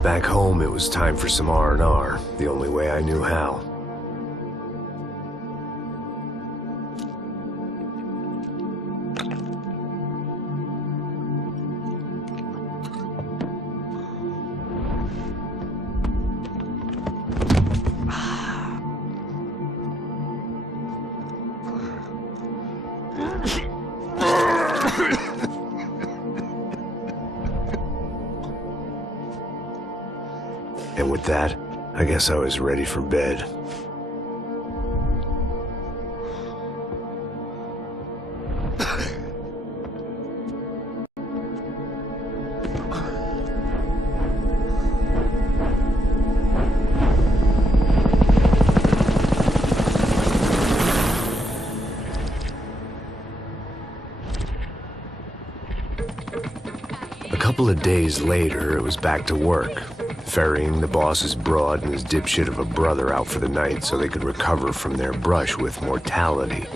Back home, it was time for some R&R, the only way I knew how. And with that, I guess I was ready for bed. A couple of days later, it was back to work. Ferrying the boss's broad and his dipshit of a brother out for the night so they could recover from their brush with mortality.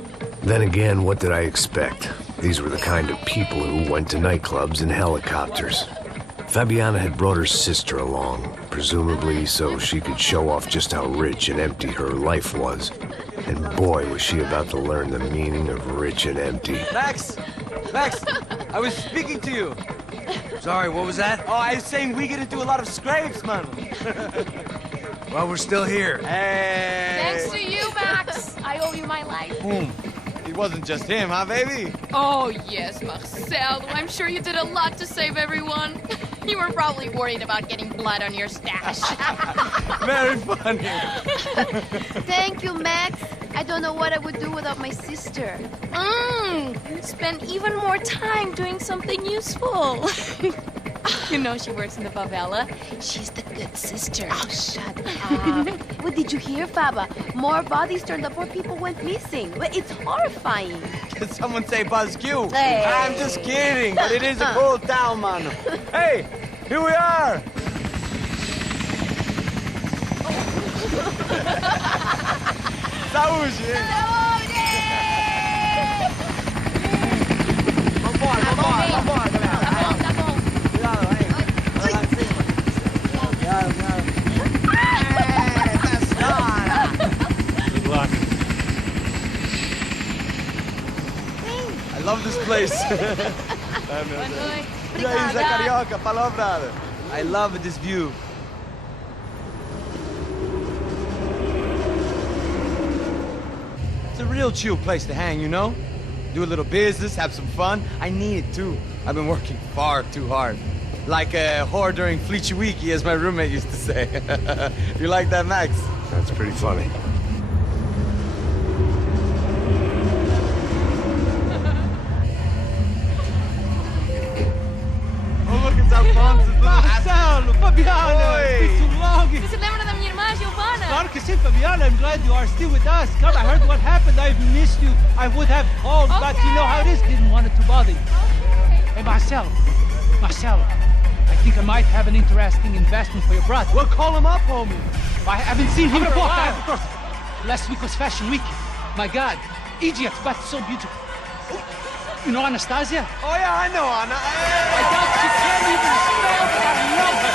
Then again, what did I expect? These were the kind of people who went to nightclubs in helicopters. Fabiana had brought her sister along, presumably so she could show off just how rich and empty her life was. And boy, was she about to learn the meaning of rich and empty. Max! Max! I was speaking to you! Sorry, what was that? Oh, I was saying we get into a lot of scrapes, man. Well, we're still here. Hey! Thanks to you, Max. I owe you my life. Boom. It wasn't just him, huh, baby? Oh, yes, Marcel. I'm sure you did a lot to save everyone. You were probably worried about getting blood on your stash. Very funny. Thank you, Max. I don't know what I would do without my sister. Spend even more time doing something useful. You know she works in the favela. She's the good sister. Oh, shut up. What did you hear, Faba? More bodies turned up, more people went missing. It's horrifying. Did someone say Buzz Q? Hey. I'm just kidding, but it is a cool town, man. Hey, here we are. Saúde! Vambora, galera. Tá bom. Cuidado, hein? Vai lá em cima. Cuidado. Good luck. I love this place. E aí, Zé Carioca, palavra. I love this view. It's a real chill place to hang, you know? Do a little business, have some fun. I need it too. I've been working far too hard. Like a whore during Fleechy Weeky, as my roommate used to say. You like that, Max? That's pretty funny. Oh, look, it's Alfonso's little Marcelo, Fabiana, Oi. it's been too long. Você se lembra da minha irmã, Giovanna? Claro que sim, Fabiana. I'm glad you are still with us. Come, I heard what happened. I've missed you. I would have called, but you know how it is. Didn't want it to bother you. Hey, Marcelo, I think I might have an interesting investment for your brother. Well, call him up, homie. I haven't seen him for a while. Last week was Fashion Week. My God, Egypt, but so beautiful. You know Anastasia? Oh, yeah, I know, Anna. I doubt she can't even spell, but I love her.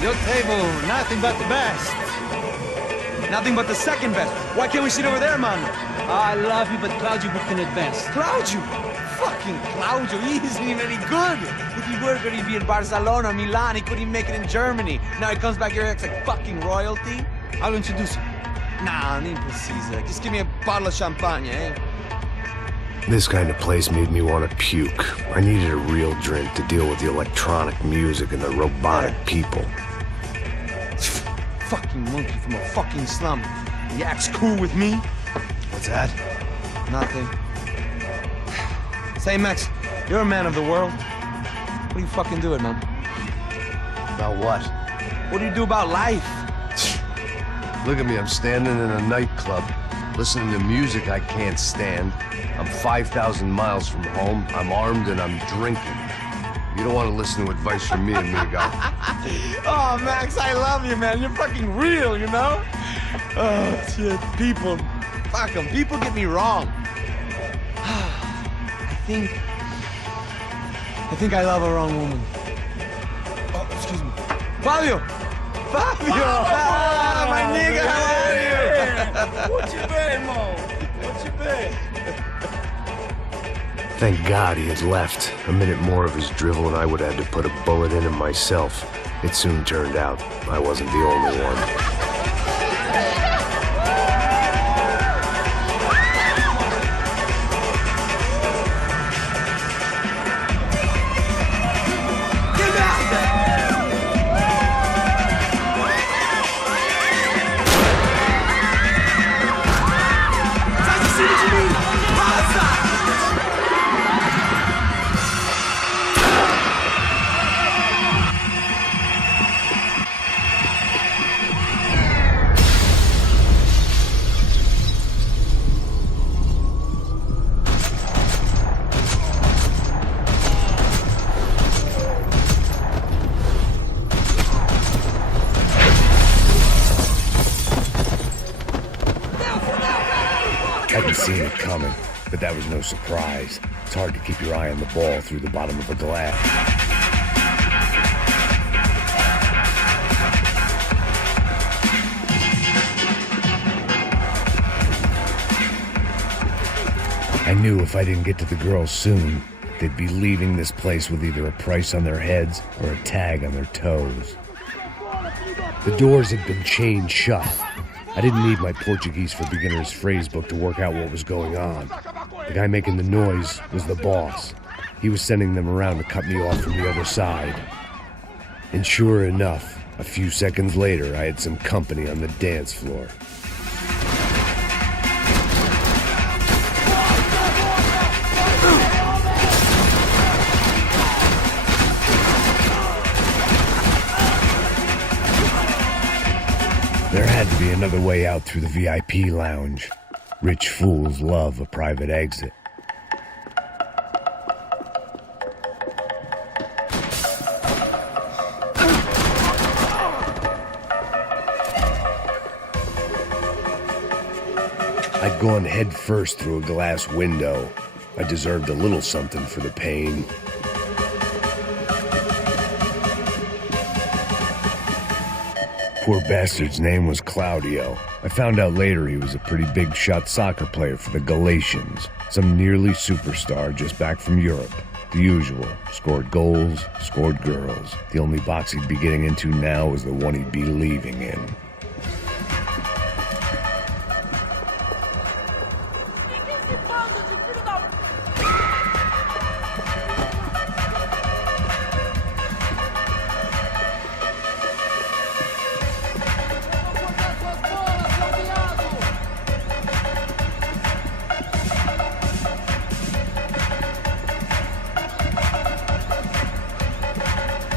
Your table, nothing but the best. Nothing but the second best. Why can't we sit over there, man? I love you, but Claudio booked in advance. Claudio? fucking Claudio, he isn't even any good. If he were good, he'd be in Barcelona, Milan. He couldn't even make it in Germany. Now he comes back here, acts like fucking royalty. I'll introduce him. Nah, nem precisa. Just give me a bottle of champagne, eh? This kind of place made me want to puke. I needed a real drink to deal with the electronic music and the robotic people. Fucking monkey from a fucking slum. He acts cool with me. What's that? Nothing. Say, Max, you're a man of the world. What do you fucking do it, man? About what? What do you do about life? Look at me, I'm standing in a nightclub, listening to music I can't stand. I'm 5,000 miles from home, I'm armed and I'm drinking. You don't want to listen to advice from me, amigo. Oh, Max, I love you, man. You're fucking real, you know? Oh, shit. People. Fuck them. People get me wrong. I think I love a wrong woman. Oh, excuse me. Fabio! Fabio! Ah, my nigga, how are you? What you been, Mo? What you been? Thank God he had left. A minute more of his drivel and I would have had to put a bullet in him myself. It soon turned out I wasn't the only one. Hadn't seen it coming, but that was no surprise. It's hard to keep your eye on the ball through the bottom of a glass. I knew if I didn't get to the girls soon, they'd be leaving this place with either a price on their heads or a tag on their toes. The doors had been chained shut. I didn't need my Portuguese for Beginners phrase book to work out what was going on. The guy making the noise was the boss. He was sending them around to cut me off from the other side. And sure enough, a few seconds later, I had some company on the dance floor. There had to be another way out through the VIP lounge. Rich fools love a private exit. I'd gone head first through a glass window. I deserved a little something for the pain. Poor bastard's name was Claudio. I found out later he was a pretty big shot soccer player for the Galatians. Some nearly superstar just back from Europe. The usual. Scored goals, scored girls. The only box he'd be getting into now was the one he'd be leaving in.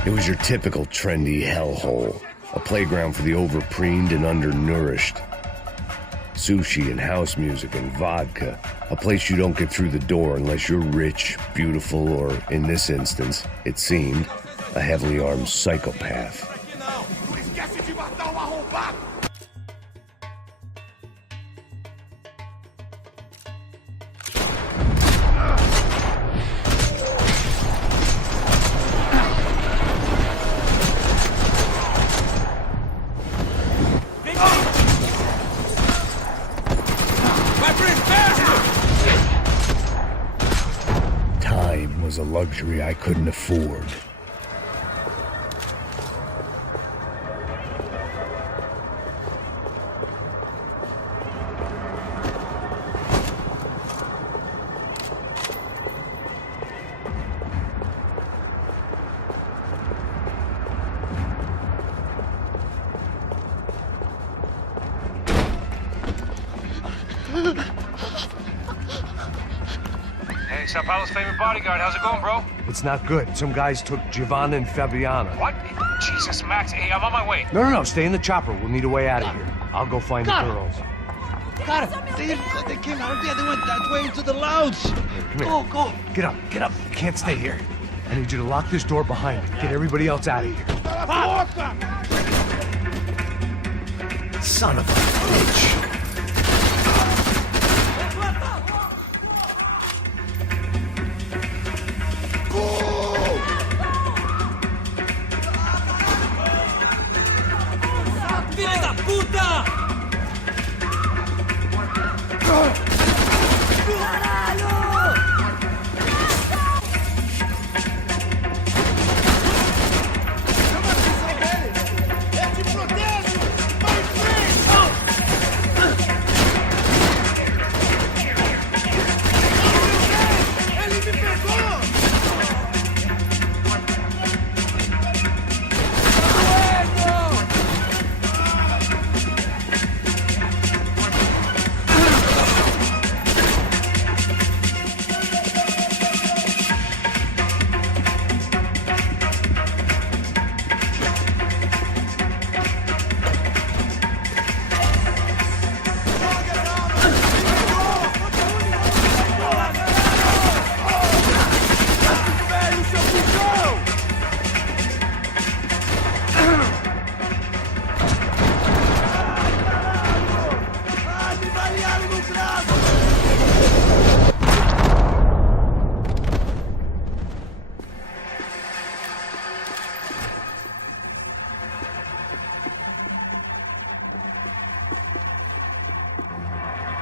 It was your typical trendy hellhole, a playground for the overpreened and undernourished. Sushi and house music and vodka, a place you don't get through the door unless you're rich, beautiful, or, in this instance, it seemed, a heavily armed psychopath. luxury I couldn't afford. Hey, Sao Paulo's favorite bodyguard. How's it going, bro? It's not good. Some guys took Giovanna and Fabiana. What? Jesus, Max. Hey, I'm on my way. No, stay in the chopper. We'll need a way out of here. I'll go find the girls. Got it. They came out of there. They went that way into the lounge. Come here. Go. Get up. You can't stay here. I need you to lock this door behind you. Get everybody else out of here. Son of a bitch. Filha da puta!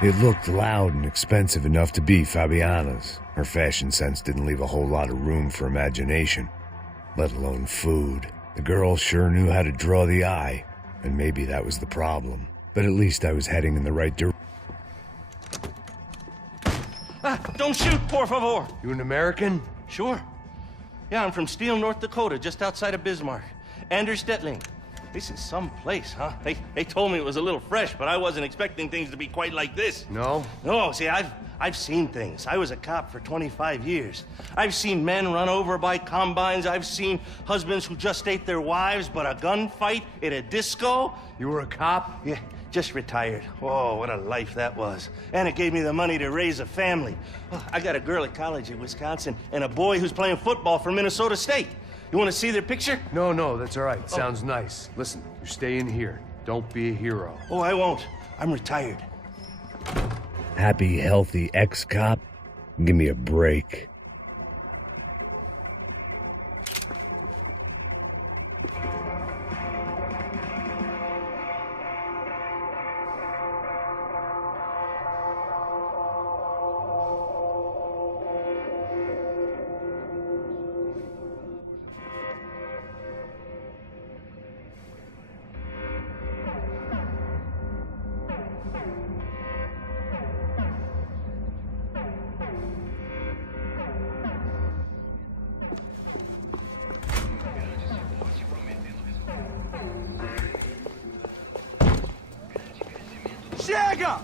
It looked loud and expensive enough to be Fabiana's. Her fashion sense didn't leave a whole lot of room for imagination, let alone food. The girl sure knew how to draw the eye, and maybe that was the problem. But at least I was heading in the right direction. Don't shoot, por favor. You an American? Sure. Yeah, I'm from Steele, North Dakota, just outside of Bismarck. Anders Stetling. This is some place, huh? They told me it was a little fresh, but I wasn't expecting things to be quite like this. No? No, see, I've seen things. I was a cop for 25 years. I've seen men run over by combines. I've seen husbands who just ate their wives, but a gunfight at a disco. You were a cop? Yeah, just retired. Oh, what a life that was. And it gave me the money to raise a family. Oh, I got a girl at college at Wisconsin and a boy who's playing football for Minnesota State. You want to see their picture? No, that's all right. Sounds nice. Listen, you stay in here. Don't be a hero. Oh, I won't. I'm retired. Happy, healthy ex-cop? Give me a break. Chega!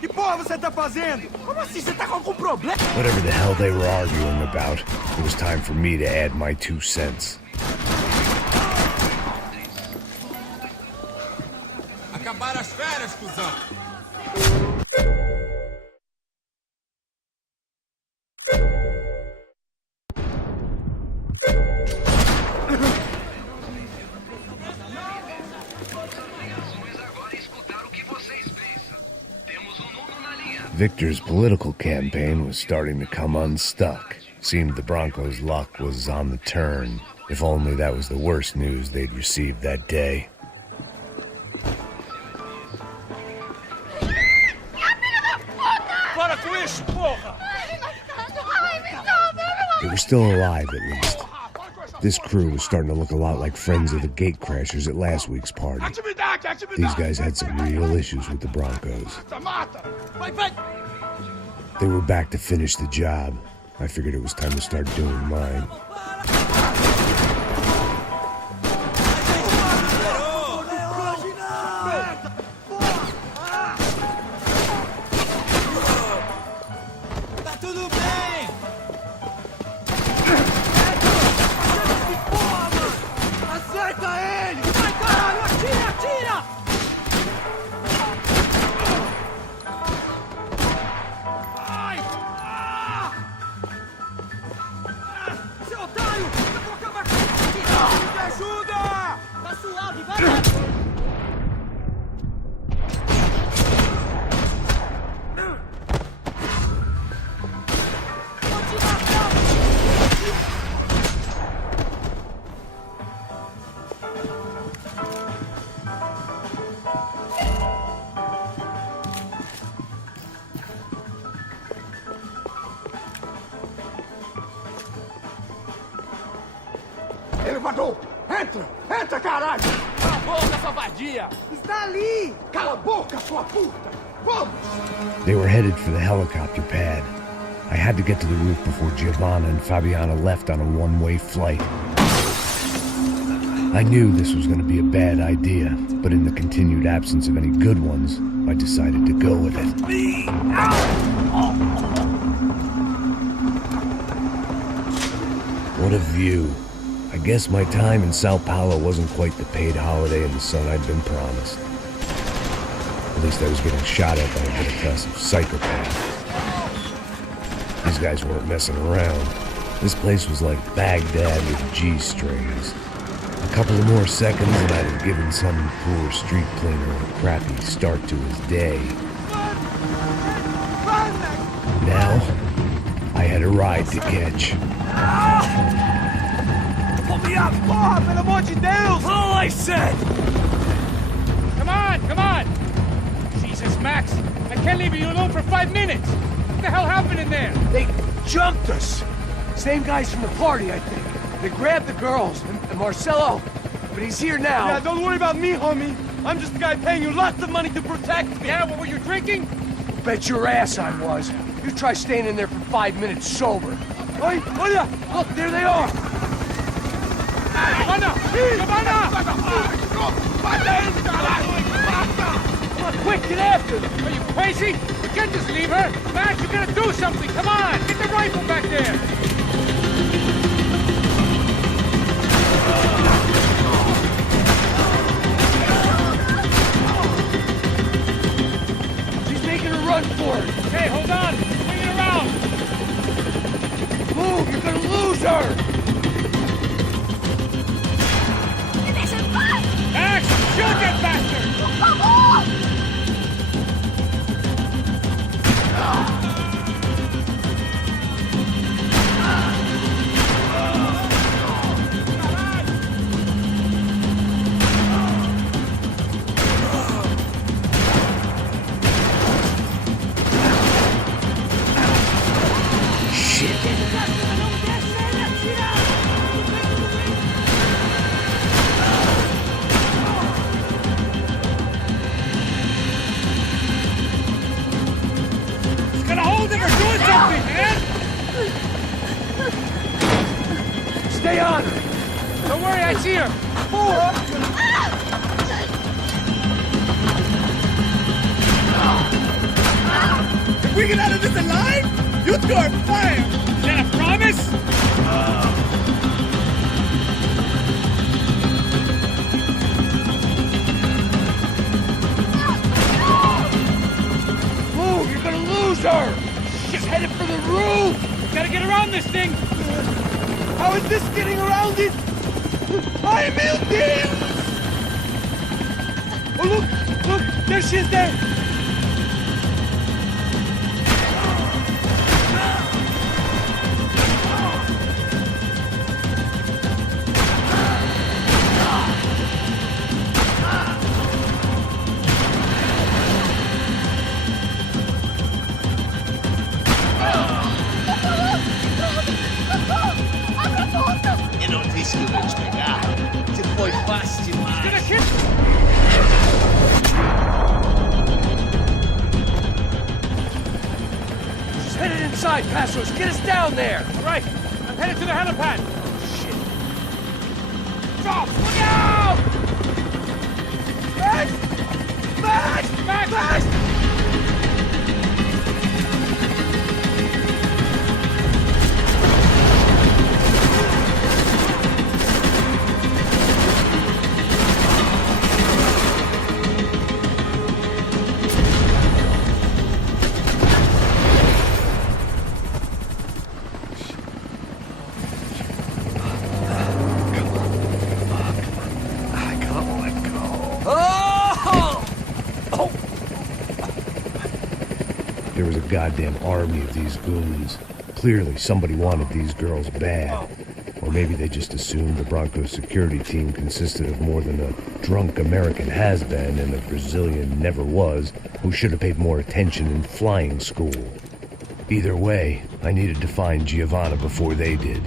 Que porra você tá fazendo? Como assim? Você tá com algum problema? Whatever the hell they were arguing about, it was time for me to add my 2 cents. Acabaram as férias, cuzão! Victor's political campaign was starting to come unstuck. Seemed the Broncos' luck was on the turn. If only that was the worst news they'd received that day. Para com isso, porra! They were still alive, at least. This crew was starting to look a lot like friends of the gatecrashers at last week's party. These guys had some real issues with the Broncos. They were back to finish the job. I figured it was time to start doing mine. Elevador! Entra! Entra, caralho! Cala a boca, sua vadia! Está ali! Cala a boca, sua puta! Vamos! They were headed for the helicopter pad. I had to get to the roof before Giovanna and Fabiana left on a one-way flight. I knew this was going to be a bad idea, but in the continued absence of any good ones, I decided to go with it. What a view. I guess my time in Sao Paulo wasn't quite the paid holiday in the sun I'd been promised. At least I was getting shot at by a middle-class psychopath. These guys weren't messing around. This place was like Baghdad with G-strings. A couple of more seconds and I'd have given some poor street cleaner a crappy start to his day. Now, I had a ride to catch. Pull me up! Porra, pelo amor de Deus! All I said! Come on, come on! Jesus, Max, I can't leave you alone for 5 minutes! What the hell happened in there? They jumped us! Same guys from the party, I think. They grabbed the girls, and Marcelo, but he's here now. Yeah, don't worry about me, homie. I'm just the guy paying you lots of money to protect me. Yeah, what were you drinking? Bet your ass I was. You try staying in there for 5 minutes sober. Oi, olha! Look, there they are! Giovanna! Giovanna! Come on, quick, get after them! Are you crazy? You can't just leave her! Max, you gotta do something! Come on! Get the rifle back there! She's making a run for it! Hey, hold on! Swing it around! Move, you're gonna lose her! Max, shoot that bastard! Stay on her! Don't worry, I see her! If we get out of this alive, you two are fired! Is that a promise? Move, you're gonna lose her! She's headed for the roof! Gotta get around this thing! How is this getting around it? Ai, meu Deus! Oh, look! Look! There she is there! disse que eu ia te pegar. Você foi fácil demais. Just headed inside, Passos. Get us down there. All right, I'm headed to the helipad. Drop! Look out! Max! Max! Max! Max! There was a goddamn army of these goons. Clearly, somebody wanted these girls bad. Or maybe they just assumed the Broncos security team consisted of more than a drunk American has-been and a Brazilian never was who should have paid more attention in flying school. Either way, I needed to find Giovanna before they did.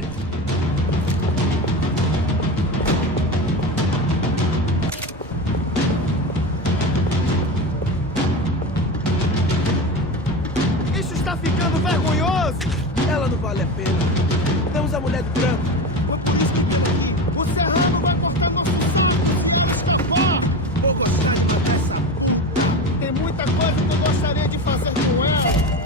Isso está ficando vergonhoso. Ela não vale a pena. Temos a mulher do branco. Foi por isso que eu tô aqui. O serrano vai cortar nosso sangue. Vamos escapar. Vou gostar de conversar. Tem muita coisa que eu gostaria de fazer com ela.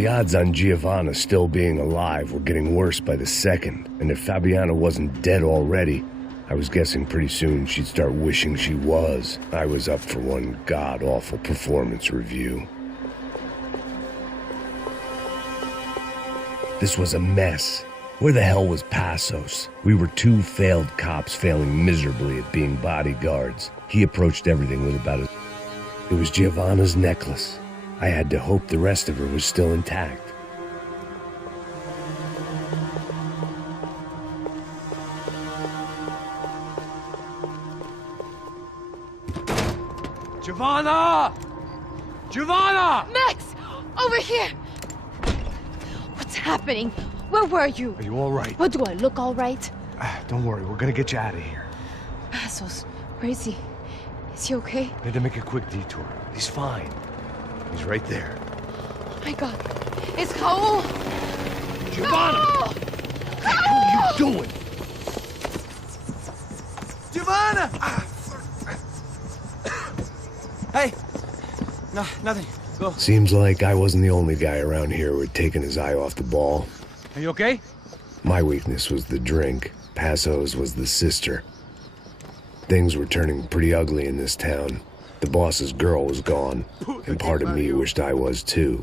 The odds on Giovanna still being alive were getting worse by the second, and if Fabiana wasn't dead already, I was guessing pretty soon she'd start wishing she was. I was up for one god-awful performance review. This was a mess. Where the hell was Passos? We were two failed cops failing miserably at being bodyguards. He approached everything with about it was Giovanna's necklace. I had to hope the rest of her was still intact. Giovanna! Giovanna! Max! Over here! What's happening? Where were you? Are you all right? What, do I look all right? Don't worry, we're gonna get you out of here. Passos, where is he? Is he okay? Need to make a quick detour. He's fine. He's right there. Oh my God. It's Raul! Giovanna! Raul! What are you doing? Giovanna! Hey! No, nothing. Go. Seems like I wasn't the only guy around here who had taken his eye off the ball. Are you okay? My weakness was the drink. Passos was the sister. Things were turning pretty ugly in this town. The boss's girl was gone, and part of me wished I was too.